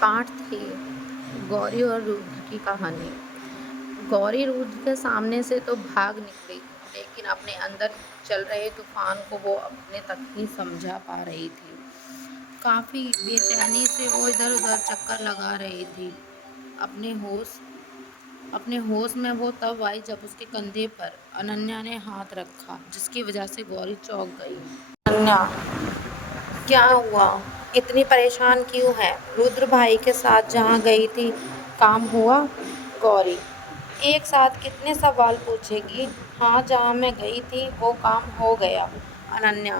पाठ थी गौरी और रुद्र की कहानी। गौरी रुद्र के सामने से तो भाग निकली, लेकिन अपने अंदर चल रहे तूफान को वो अपने तक ही समझा पा रही थी। काफ़ी बेचैनी से वो इधर उधर चक्कर लगा रही थी। अपने होश अपने होश में वो तब आई जब उसके कंधे पर अनन्या ने हाथ रखा, जिसकी वजह से गौरी चौंक गई। अनन्या, क्या हुआ? इतनी परेशान क्यों है? रुद्र भाई के साथ जहाँ गई थी, काम हुआ? गौरी एक साथ कितने सवाल पूछेगी? हाँ, जहाँ मैं गई थी वो काम हो गया। अनन्या,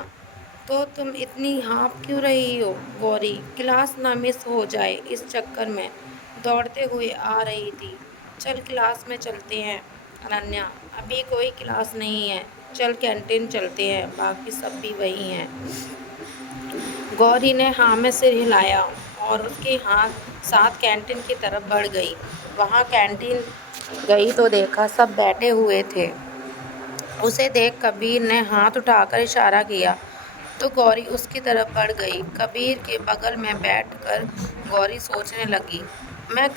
तो तुम इतनी हाँफ क्यों रही हो? गौरी क्लास ना मिस हो जाए इस चक्कर में दौड़ते हुए आ रही थी। चल क्लास में चलते हैं। अनन्या, अभी कोई क्लास नहीं है, चल कैंटीन चलते हैं, बाकी सब भी वही हैं। गौरी ने हाँ में सिर हिलाया और उसके हाथ साथ कैंटीन की तरफ बढ़ गई। वहाँ कैंटीन गई तो देखा सब बैठे हुए थे। उसे देख कबीर ने हाथ उठाकर इशारा किया तो गौरी उसकी तरफ बढ़ गई। कबीर के बगल में बैठकर गौरी सोचने लगी, मैं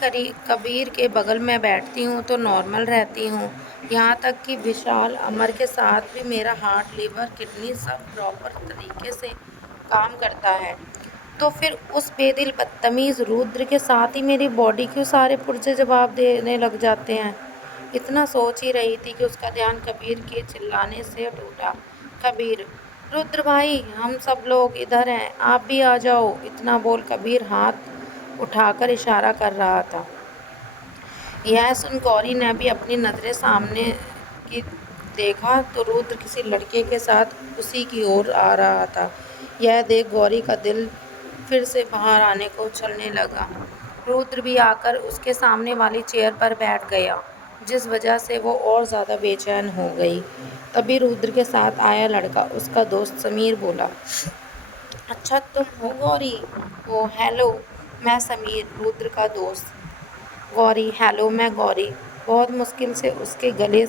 कबीर के बगल में बैठती हूँ तो नॉर्मल रहती हूँ, यहाँ तक कि विशाल अमर के साथ भी मेरा हार्ट, लीवर, किडनी सब प्रॉपर तरीके से काम करता है, तो फिर उस बेदिल बदतमीज़ रुद्र के साथ ही मेरी बॉडी क्यों सारे पुर्जे जवाब देने लग जाते हैं? इतना सोच ही रही थी कि उसका ध्यान कबीर के चिल्लाने से टूटा। कबीर, रुद्र भाई, हम सब लोग इधर हैं, आप भी आ जाओ। इतना बोल कबीर हाथ उठाकर इशारा कर रहा था। यह सुन गौरी ने भी अपनी नज़रें सामने की देखा तो रुद्र किसी लड़के के साथ उसी की ओर आ रहा था। यह देख गौरी का दिल फिर से बाहर आने को उछलने लगा। रुद्र भी आकर उसके सामने वाली चेयर पर बैठ गया, जिस वजह से वो और ज़्यादा बेचैन हो गई। तभी रुद्र के साथ आया लड़का, उसका दोस्त समीर, बोला, अच्छा तुम हो गौरी? ओ हेलो, मैं समीर, रुद्र का दोस्त। गौरी, हेलो, मैं गौरी। बहुत मुश्किल से उसके गले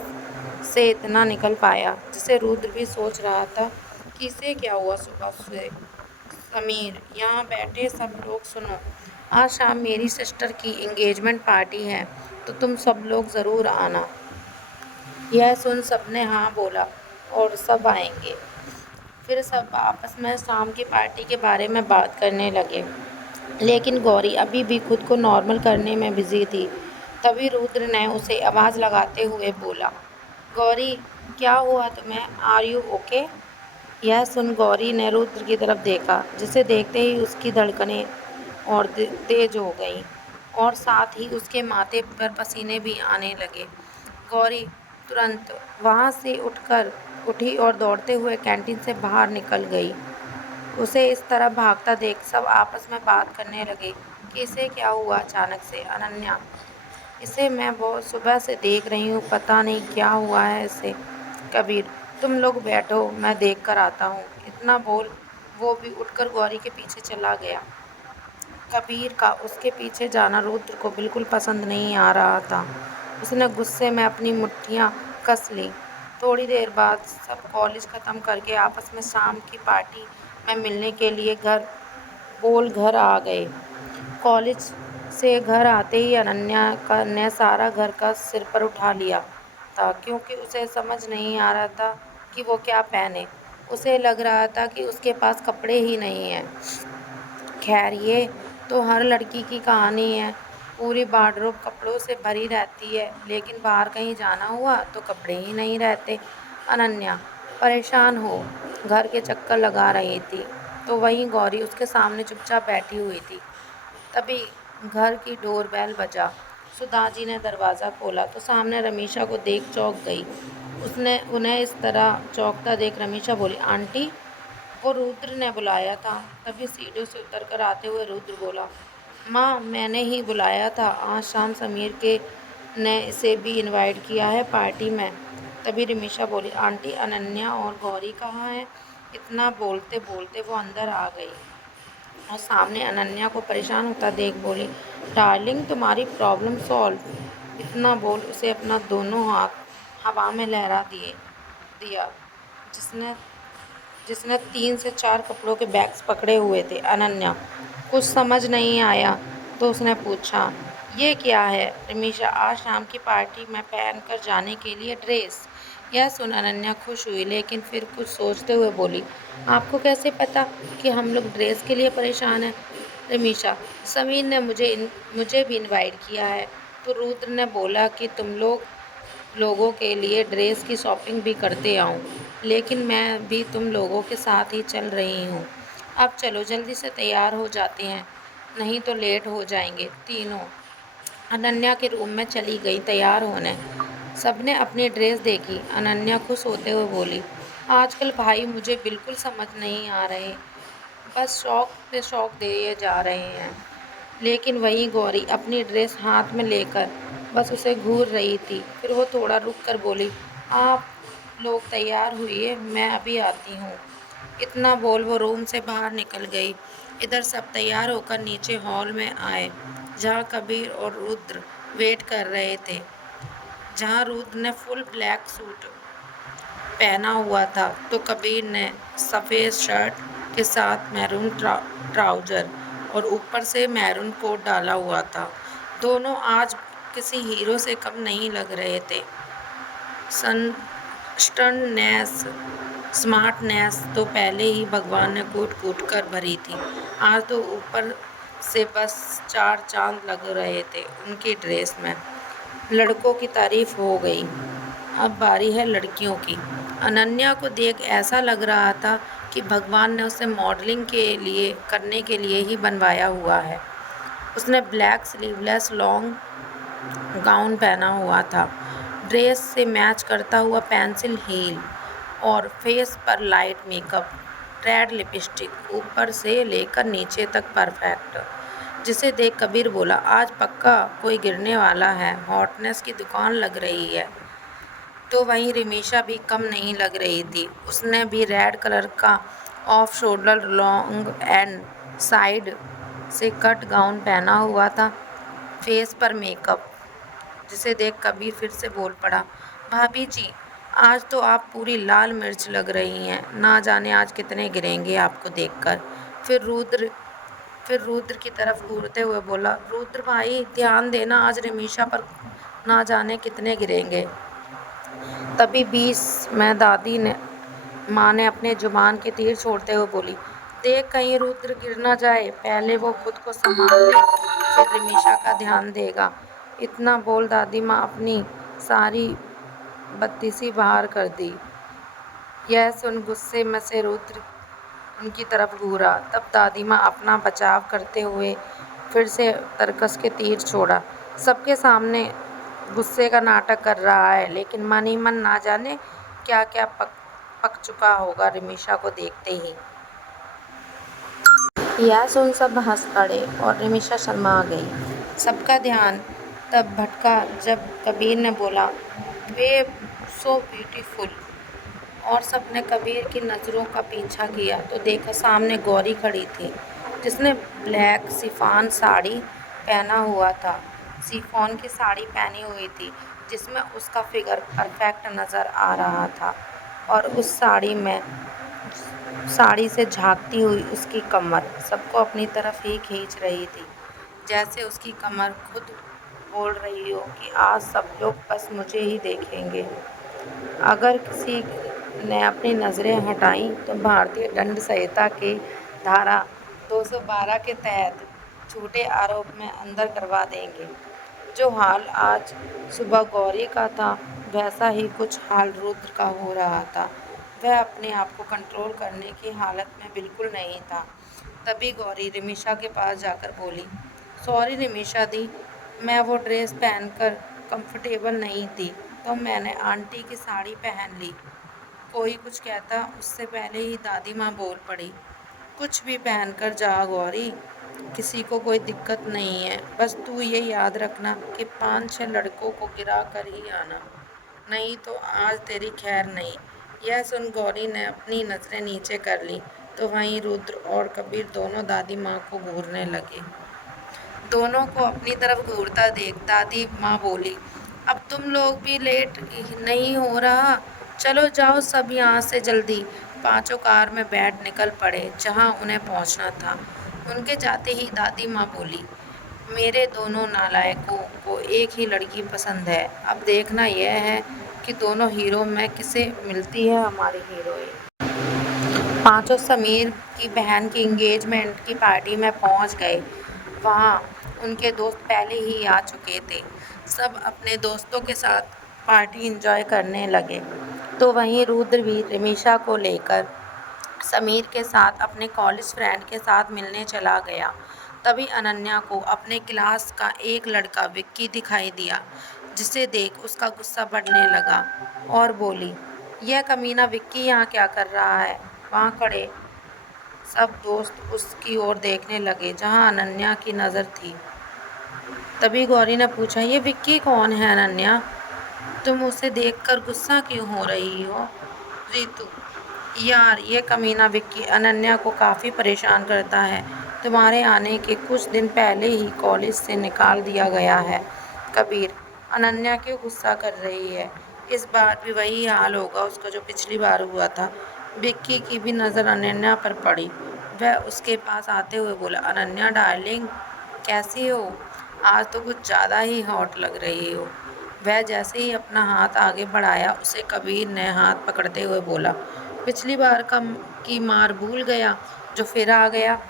से इतना निकल पाया जिसे रुद्र भी सोच रहा था कि इसे क्या हुआ सुबह से। समीर, यहाँ बैठे सब लोग सुनो, आज शाम मेरी सिस्टर की एंगेजमेंट पार्टी है, तो तुम सब लोग ज़रूर आना। यह सुन सबने हाँ बोला और सब आएंगे। फिर सब आपस में शाम की पार्टी के बारे में बात करने लगे, लेकिन गौरी अभी भी खुद को नॉर्मल करने में बिजी थी। तभी रुद्र ने उसे आवाज़ लगाते हुए बोला, गौरी, क्या हुआ तुम्हें? Are you okay? यह सुन गौरी ने रुद्र की तरफ देखा, जिसे देखते ही उसकी धड़कनें और तेज हो गईं और साथ ही उसके माथे पर पसीने भी आने लगे। गौरी तुरंत वहाँ से उठी और दौड़ते हुए कैंटीन से बाहर निकल गई। उसे इस तरह भागता देख सब आपस में बात करने लगे कि इसे क्या हुआ अचानक से। अनन्या, इसे मैं बहुत सुबह से देख रही हूँ, पता नहीं क्या हुआ है इसे। कबीर, तुम लोग बैठो, मैं देख कर आता हूँ। इतना बोल वो भी उठकर गौरी के पीछे चला गया। कबीर का उसके पीछे जाना रुद्र को बिल्कुल पसंद नहीं आ रहा था। उसने गुस्से में अपनी मुट्ठियाँ कस ली। थोड़ी देर बाद सब कॉलेज ख़त्म करके आपस में शाम की पार्टी में मिलने के लिए घर आ गए। कॉलेज से घर आते ही अनन्या ने सारा घर का सिर पर उठा लिया था, क्योंकि उसे समझ नहीं आ रहा था कि वो क्या पहने। उसे लग रहा था कि उसके पास कपड़े ही नहीं हैं। खैर, ये तो हर लड़की की कहानी है, पूरी वार्डरोब कपड़ों से भरी रहती है, लेकिन बाहर कहीं जाना हुआ तो कपड़े ही नहीं रहते। अनन्या परेशान हो घर के चक्कर लगा रही थी, तो वहीं गौरी उसके सामने चुपचाप बैठी हुई थी। तभी घर की डोरबेल बजा। सुधाजी ने दरवाज़ा खोला तो सामने रमीशा को देख चौंक गई। उसने उन्हें इस तरह चौंकता देख रमीशा बोली, आंटी, वो रुद्र ने बुलाया था। तभी सीढ़ियों से उतरकर आते हुए रुद्र बोला, माँ, मैंने ही बुलाया था, आज शाम समीर के ने इसे भी इनवाइट किया है पार्टी में। तभी रमीशा बोली, आंटी, अनन्या और गौरी कहाँ हैं? इतना बोलते बोलते वो अंदर आ गई और सामने अनन्या को परेशान होता देख बोली, डार्लिंग, तुम्हारी प्रॉब्लम सॉल्व। इतना बोल उसे अपना दोनों हाथ हवा में लहरा दिया, जिसने जिसने 3 से 4 कपड़ों के बैग्स पकड़े हुए थे। अनन्या, कुछ समझ नहीं आया, तो उसने पूछा, ये क्या है रिमीशा? आज शाम की पार्टी में पहन कर जाने के लिए ड्रेस? यह सुन अनन्या खुश हुई, लेकिन फिर कुछ सोचते हुए बोली, आपको कैसे पता कि हम लोग ड्रेस के लिए परेशान हैं? रिमीशा, समीर ने मुझे भी इनवाइट किया है। तो रुद्र ने बोला कि तुम लोगों के लिए ड्रेस की शॉपिंग भी करते आऊँ, लेकिन मैं भी तुम लोगों के साथ ही चल रही हूँ। अब चलो जल्दी से तैयार हो जाते हैं, नहीं तो लेट हो जाएंगे। तीनों अनन्या के रूम में चली गई तैयार होने। सबने अपनी ड्रेस देखी। अनन्या खुश होते हुए बोली, आजकल भाई मुझे बिल्कुल समझ नहीं आ रहे, बस शौक पे शौक दिए जा रहे हैं। लेकिन वहीं गौरी अपनी ड्रेस हाथ में लेकर बस उसे घूर रही थी। फिर वो थोड़ा रुक कर बोली, आप लोग तैयार हुई, मैं अभी आती हूँ। इतना बोल वो रूम से बाहर निकल गई। इधर सब तैयार होकर नीचे हॉल में आए, जहाँ कबीर और रुद्र वेट कर रहे थे। जहाँ रुद्र ने फुल ब्लैक सूट पहना हुआ था, तो कबीर ने सफ़ेद शर्ट के साथ मैरून ट्राउज़र और ऊपर से मैरून कोट डाला हुआ था। दोनों आज किसी हीरो से कम नहीं लग रहे थे। सन स्टर्ननेस, स्मार्टनेस तो पहले ही भगवान ने कूट-कूट कर भरी थी। आज तो ऊपर से बस 4 चाँद लग रहे थे उनकी ड्रेस में। लड़कों की तारीफ हो गई, अब बारी है लड़कियों की। अनन्या को देख ऐसा लग रहा था कि भगवान ने उसे मॉडलिंग करने के लिए ही बनवाया हुआ है। उसने ब्लैक स्लीवलेस लॉन्ग गाउन पहना हुआ था, ड्रेस से मैच करता हुआ पेंसिल हील और फेस पर लाइट मेकअप, रेड लिपस्टिक ऊपर से लेकर नीचे तक परफेक्ट। जिसे देख कबीर बोला, आज पक्का कोई गिरने वाला है, हॉटनेस की दुकान लग रही है। तो वहीं रिमीशा भी कम नहीं लग रही थी। उसने भी रेड कलर का off shoulder long and side से कट गाउन पहना हुआ था, फेस पर मेकअप। जिसे देख कबीर फिर से बोल पड़ा, भाभी जी, आज तो आप पूरी लाल मिर्च लग रही हैं, ना जाने आज कितने गिरेंगे आपको देखकर। फिर रुद्र की तरफ घूरते हुए बोला, रुद्र भाई ध्यान देना, आज रिमीशा पर ना जाने कितने गिरेंगे। तभी बीच में माँ ने अपने जुबान के तीर छोड़ते हुए बोली, देख कहीं रुद्र गिर ना जाए, पहले वो खुद को संभाल ले, फिर रिमीशा का ध्यान देगा। इतना बोल दादी माँ अपनी सारी बत्तीसी बाहर कर दी। यह सुन गुस्से में से रुद्र उनकी तरफ घूरा। तब दादी माँ अपना बचाव करते हुए फिर से तरकस के तीर छोड़ा। सबके सामने गुस्से का नाटक कर रहा है, लेकिन मन ही मन ना जाने क्या क्या पक चुका होगा रिमीशा को देखते ही। यह सुन सब हंस पड़े और रिमीशा शर्मा गई। सबका ध्यान तब भटका जब कबीर ने बोला, वे सो ब्यूटीफुल। और सबने कबीर की नज़रों का पीछा किया तो देखा सामने गौरी खड़ी थी, जिसने ब्लैक शिफॉन साड़ी पहना हुआ था। शिफॉन की साड़ी पहनी हुई थी, जिसमें उसका फिगर परफेक्ट नज़र आ रहा था, और उस साड़ी से झांकती हुई उसकी कमर सबको अपनी तरफ ही खींच रही थी, जैसे उसकी कमर खुद बोल रही हो कि आज सब लोग बस मुझे ही देखेंगे। अगर किसी ने अपनी नज़रें हटाईं तो भारतीय दंड संहिता के धारा 212 के तहत झूठे आरोप में अंदर करवा देंगे। जो हाल आज सुबह गौरी का था, वैसा ही कुछ हाल रुद्र का हो रहा था। वह अपने आप को कंट्रोल करने की हालत में बिल्कुल नहीं था। तभी गौरी रिमीशा के पास जाकर बोली, सॉरी रिमीशा दी, मैं वो ड्रेस पहनकर कंफर्टेबल नहीं थी, तो मैंने आंटी की साड़ी पहन ली। कोई कुछ कहता उससे पहले ही दादी माँ बोल पड़ी, कुछ भी पहनकर जा गौरी, किसी को कोई दिक्कत नहीं है, बस तू ये याद रखना कि 5-6 लड़कों को गिरा कर ही आना, नहीं तो आज तेरी खैर नहीं। यह सुन गौरी ने अपनी नज़रें नीचे कर ली, तो वहीं रुद्र और कबीर दोनों दादी माँ को घूरने लगे। दोनों को अपनी तरफ घूरता देख दादी माँ बोली, अब तुम लोग भी लेट नहीं हो रहा, चलो जाओ सब यहाँ से जल्दी। पांचों कार में बैठ निकल पड़े जहाँ उन्हें पहुँचना था। उनके जाते ही दादी माँ बोली, मेरे दोनों नालायकों को एक ही लड़की पसंद है। अब देखना यह है कि दोनों हीरो में किसे मिलती है हमारी हीरोइन। पांचों समीर की बहन की एंगेजमेंट की पार्टी में पहुंच गए। वहां उनके दोस्त पहले ही आ चुके थे। सब अपने दोस्तों के साथ पार्टी एंजॉय करने लगे। तो वहीं रुद्र भी रिमीशा को लेकर समीर के साथ अपने कॉलेज फ्रेंड के साथ मिलने चला गया। तभी अनन्या को अपने क्लास का एक लड़का विक्की दिखाई दिया, जिसे देख उसका गुस्सा बढ़ने लगा और बोली, यह कमीना विक्की यहाँ क्या कर रहा है। वहाँ खड़े सब दोस्त उसकी ओर देखने लगे जहाँ अनन्या की नज़र थी। तभी गौरी ने पूछा, ये विक्की कौन है अनन्या? तुम उसे देखकर गुस्सा क्यों हो रही हो? रितु, यार ये कमीना विक्की अनन्या को काफ़ी परेशान करता है। तुम्हारे आने के कुछ दिन पहले ही कॉलेज से निकाल दिया गया है। कबीर, अनन्या क्यों गुस्सा कर रही है? इस बार भी वही हाल होगा उसका जो पिछली बार हुआ था। विक्की की भी नज़र अनन्या पर पड़ी। वह उसके पास आते हुए बोला, अनन्या डार्लिंग, कैसी हो? आज तो कुछ ज़्यादा ही हॉट लग रही हो। वह जैसे ही अपना हाथ आगे बढ़ाया, उसे कबीर ने हाथ पकड़ते हुए बोला, पिछली बार की मार भूल गया जो फिर आ गया।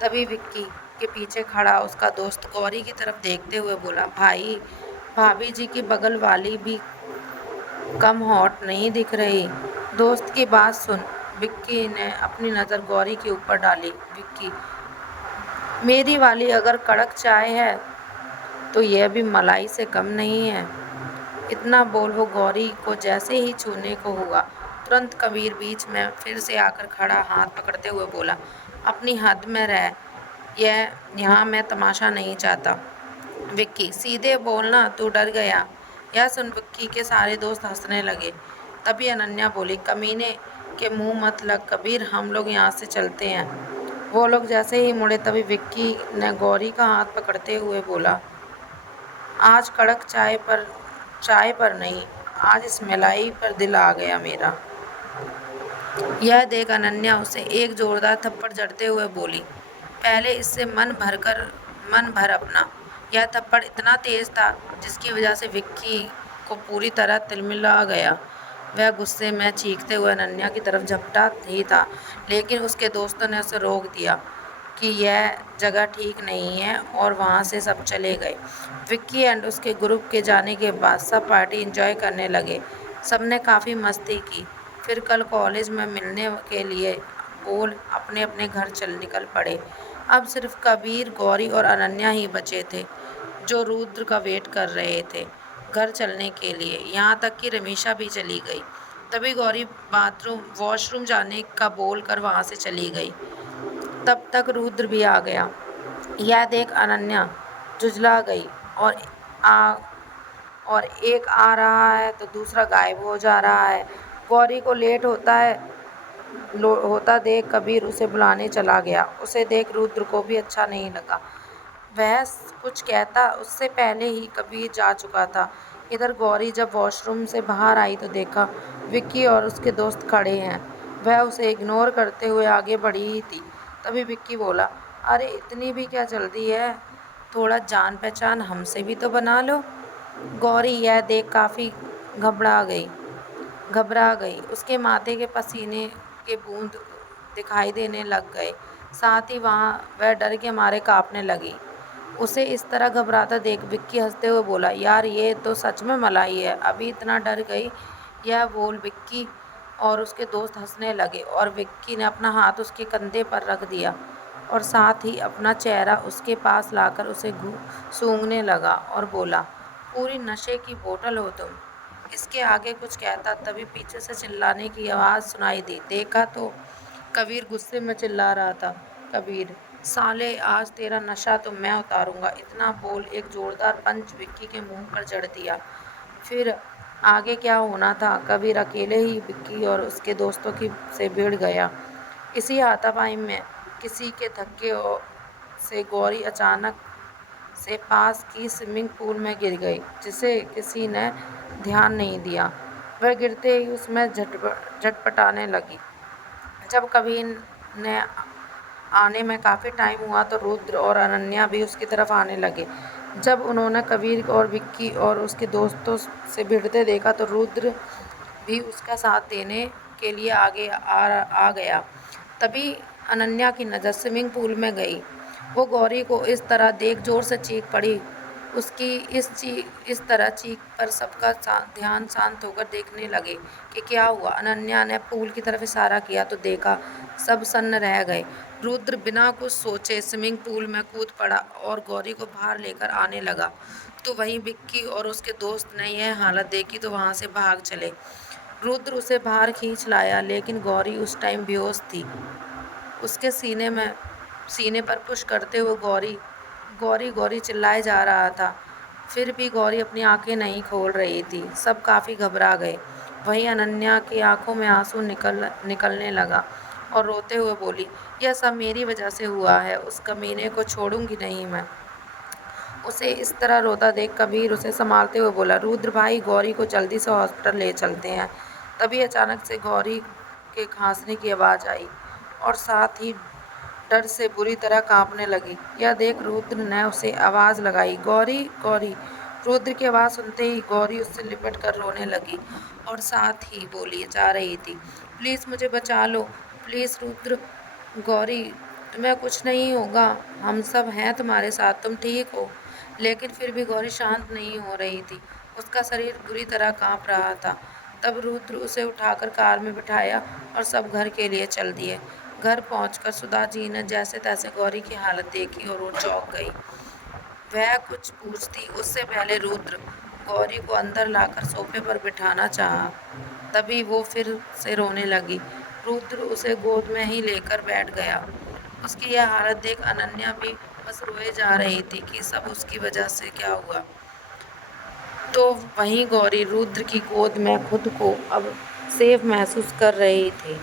तभी विक्की के पीछे खड़ा उसका दोस्त गौरी की तरफ देखते हुए बोला, भाई भाभी जी की बगल वाली भी कम हॉट नहीं दिख रही। दोस्त की बात सुन। विक्की ने अपनी नज़र गौरी के ऊपर डाली। विक्की, मेरी वाली अगर कड़क चाय है तो यह भी मलाई से कम नहीं है। इतना बोल वो गौरी को जैसे ही छूने को हुआ, तुरंत कबीर बीच में फिर से आकर खड़ा हाथ पकड़ते हुए बोला, अपनी हद में रह, यह यहाँ मैं तमाशा नहीं चाहता। विक्की, सीधे बोलना, तू डर गया? यह सुन विक्की के सारे दोस्त हंसने लगे। तभी अनन्या बोली, कमीने के मुंह मत लग कबीर, हम लोग यहाँ से चलते हैं। वो लोग जैसे ही मुड़े तभी विक्की ने गौरी का हाथ पकड़ते हुए बोला, आज कड़क चाय पर नहीं, आज इस मलाई पर दिल आ गया मेरा। यह देख अनन्या उसे एक जोरदार थप्पड़ जड़ते हुए बोली, पहले इससे मन भर अपना। यह थप्पड़ इतना तेज था जिसकी वजह से विक्की को पूरी तरह तिलमिला गया। वह गुस्से में चीखते हुए अनन्या की तरफ झपटा ही था, लेकिन उसके दोस्तों ने उसे रोक दिया कि यह जगह ठीक नहीं है और वहाँ से सब चले गए। विक्की एंड उसके ग्रुप के जाने के बाद सब पार्टी एंजॉय करने लगे। सबने काफ़ी मस्ती की। फिर कल कॉलेज में मिलने के लिए बोल अपने अपने घर निकल पड़े। अब सिर्फ कबीर, गौरी और अनन्या ही बचे थे जो रुद्र का वेट कर रहे थे घर चलने के लिए। यहाँ तक कि रमीशा भी चली गई। तभी गौरी वॉशरूम जाने का बोल कर वहाँ से चली गई। तब तक रुद्र भी आ गया। यह देख अनन्या जुझला गई और आ और एक आ रहा है तो दूसरा गायब हो जा रहा है। गौरी को लेट होता देख कबीर उसे बुलाने चला गया। उसे देख रुद्र को भी अच्छा नहीं लगा। वह कुछ कहता उससे पहले ही कबीर जा चुका था। इधर गौरी जब वॉशरूम से बाहर आई तो देखा विक्की और उसके दोस्त खड़े हैं। वह उसे इग्नोर करते हुए आगे बढ़ी ही थी। तभी विक्की बोला, अरे इतनी भी क्या जल्दी है, थोड़ा जान पहचान हमसे भी तो बना लो। गौरी यह देख काफ़ी घबरा गई। उसके माथे के पसीने के बूंद दिखाई देने लग गए। साथ ही वह डर के मारे कांपने लगी। उसे इस तरह घबराता देख विक्की हंसते हुए बोला, यार ये तो सच में मलाई है, अभी इतना डर गई। यह बोल विक्की और उसके दोस्त हंसने लगे और विक्की ने अपना हाथ उसके कंधे पर रख दिया और साथ ही अपना चेहरा उसके पास लाकर उसे सूंघने लगा और बोला, पूरी नशे की बोतल हो तुम। इसके आगे कुछ कहता तभी पीछे से चिल्लाने की आवाज़ सुनाई दी। देखा तो कबीर गुस्से में चिल्ला रहा था, कबीर साले, आज तेरा नशा तो मैं उतारूंगा। इतना बोल एक जोरदार पंच विक्की के मुंह पर जड़ दिया। फिर आगे क्या होना था, कबीर अकेले ही विक्की और उसके दोस्तों की से भिड़ गया। इसी हाथापाई में किसी के धक्के से गौरी अचानक से पास की स्विमिंग पूल में गिर गई, जिसे किसी ने ध्यान नहीं दिया। वह गिरते ही उसमें झटपटाने लगी। जब कबीर ने आने में काफ़ी टाइम हुआ तो रुद्र और अनन्या भी उसकी तरफ आने लगे। जब उन्होंने कबीर और विक्की और उसके दोस्तों से भिड़ते देखा तो रुद्र भी उसका साथ देने के लिए आगे आ गया। तभी अनन्या की नज़र स्विमिंग पूल में गई। वो गौरी को इस तरह देख जोर से चीख पड़ी। उसकी इस तरह चीख पर सबका ध्यान शांत होकर देखने लगे कि क्या हुआ। अनन्या ने पूल की तरफ इशारा किया तो देखा सब सन्न रह गए। रुद्र बिना कुछ सोचे स्विमिंग पूल में कूद पड़ा और गौरी को बाहर लेकर आने लगा। तो वहीं विक्की और उसके दोस्त ने यह हालत देखी तो वहां से भाग चले। रुद्र उसे बाहर खींच लाया लेकिन गौरी उस टाइम बेहोश थी। उसके सीने पर पुश करते हुए गौरी गौरी गौरी चिल्लाए जा रहा था। फिर भी गौरी अपनी आंखें नहीं खोल रही थी। सब काफ़ी घबरा गए। वहीं अनन्या की आंखों में आंसू निकलने लगा और रोते हुए बोली, यह सब मेरी वजह से हुआ है। उस कमीने को छोड़ूंगी नहीं मैं। उसे इस तरह रोता देख कबीर उसे संभालते हुए बोला, रुद्र भाई गौरी को जल्दी से हॉस्पिटल ले चलते हैं। तभी अचानक से गौरी के खांसने की आवाज़ आई और साथ ही डर से बुरी तरह कांपने लगी। यह देख रुद्र ने उसे आवाज़ लगाई, गौरी गौरी। रुद्र की आवाज़ सुनते ही गौरी उससे लिपट कर रोने लगी और साथ ही बोली जा रही थी, प्लीज़ मुझे बचा लो, प्लीज़ रुद्र। गौरी तुम्हें कुछ नहीं होगा, हम सब हैं तुम्हारे साथ, तुम ठीक हो। लेकिन फिर भी गौरी शांत नहीं हो रही थी। उसका शरीर बुरी तरह कांप रहा था। तब रुद्र उसे उठाकर कार में बिठाया और सब घर के लिए चल दिए। घर पहुंचकर सुधा जी ने जैसे तैसे गौरी की हालत देखी और वो चौंक गई। वह कुछ पूछती उससे पहले रुद्र गौरी को अंदर लाकर सोफे पर बिठाना चाहा। तभी वो फिर से रोने लगी। रुद्र उसे गोद में ही लेकर बैठ गया। उसकी यह हालत देख अनन्या भी बस रोए जा रही थी कि सब उसकी वजह से क्या हुआ। तो वहीं गौरी रुद्र की गोद में खुद को अब सेफ महसूस कर रही थी।